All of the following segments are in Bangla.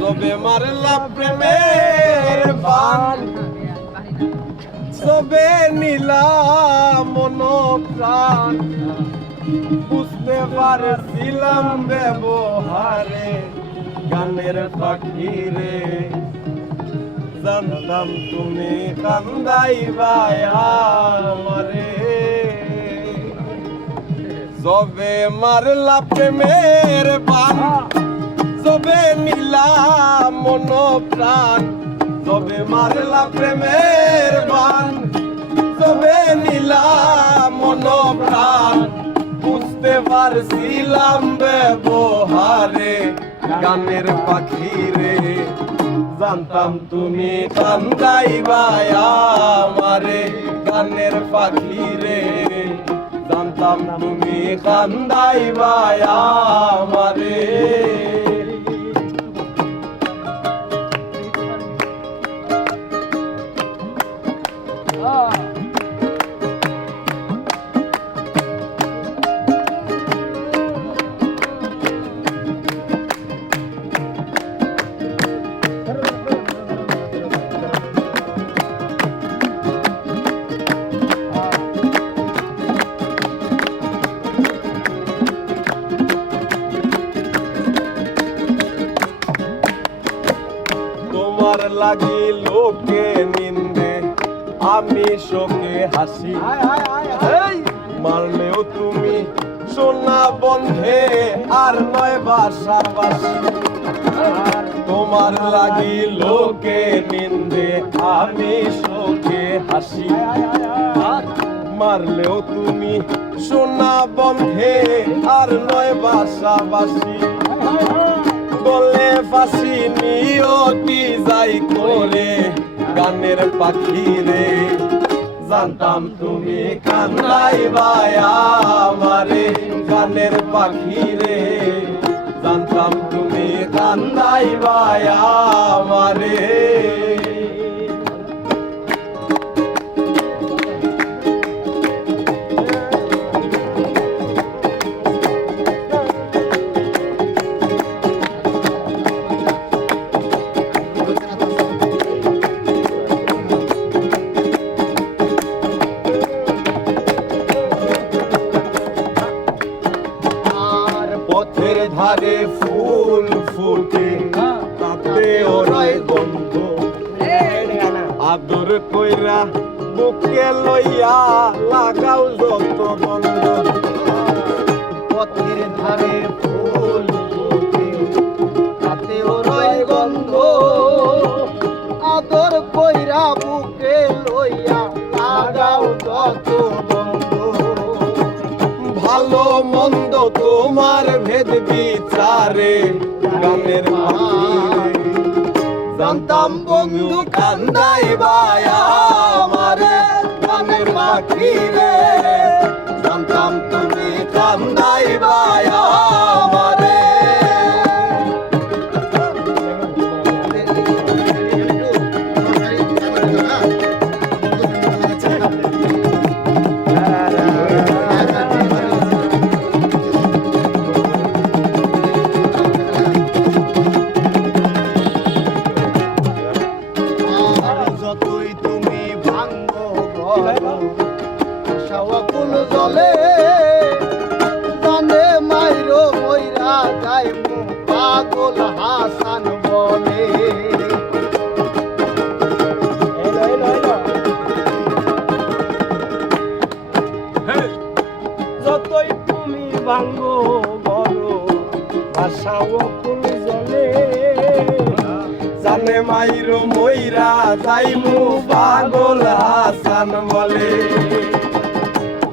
তবে মারলা প্রেমের বান, তবে নিলাম মন প্রাণ, বুঝতে পারছিলাম ব্যবহারে গানের পাখি রে, জানতাম তুমি কান্দাইবা আমারে। যবে মারলা প্রেমের বান, যবে নিলাম মন প্রাণ, যবে মারলা প্রেমের বান, যবে নিলাম মন প্রাণ, বুঝতে পারছিলাম ব্যবহারে গানের পাখি রে, জানতাম তুমি কান্দাইবা আমারে গানের পাখি রে, জানতাম তুমি কান্দাইবা আমারে। তোমার লাগি লোকে নিন্দে আমি শোকে হাসি, মারলেও তুমি সোনা বন্ধে আর নয় বাসাবাসি। তোমার লাগি লোকে নিন্দে আমি শোকে হাসি, মারলেও তুমি সোনা বন্ধে আর নয় বাসাবাসি। বলে ফাঁসি নিয়তি যাই করে গানের পাখি রে, জানতাম তুমি কান্দাইবা আমারে গানের পাখি রে, জানতাম তুমি কান্দাইবা আমারে। পথের ধারে ফুল ফুটে তাতে ওরাই গন্ধ, আদর কইরা বুকে লইয়া লাগাও যত গন্ধ। পথের ধারে ফুল ফুটে তাতে ওরাই গন্ধ, আদর কইরা বুকে লইয়া লাগাও যত গন্ধ। ভালো মন্দ তোমার ভেদ বিচারে গানের পাখি রে, জানতাম বন্ধু কান্দাইবা আমারে গানের পাখি রে, জানতাম তুমি কান্দাইবা আমারে। যতই তুমি ভাঙ্গো আশাওয়াকুল জলে, জানে মাইরো মইরা যায় মু পাগল হাসান বলে। যতই তুমি ভাঙ্গো বলো আশাওয়াকুল জলে, জানে মাইরো মইরা যাইমু পাগল হাসান বলে।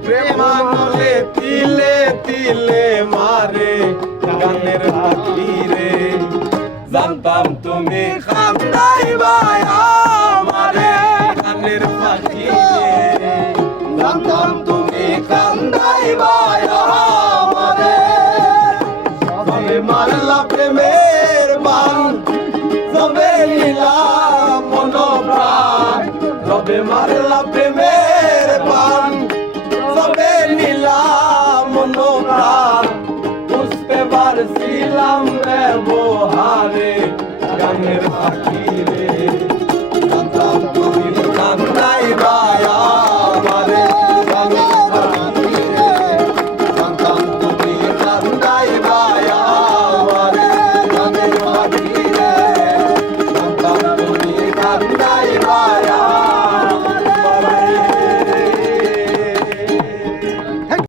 প্রেমানলে তিলে তিলে মারে গানের পাখি রে, জানতাম তুমি কান্দাইবা আমারে গানের পাখি রে, জানতাম তুমি কান্দাইবা আমারে। যবে মারলা প্রেমের বান, যবে নিলাম মন প্রাণ, যবে মারলা প্রেমের বান, যবে নিলাম মন প্রাণ, বুঝতে পার ছিলাম ব্যবহারে গানের পাখি রে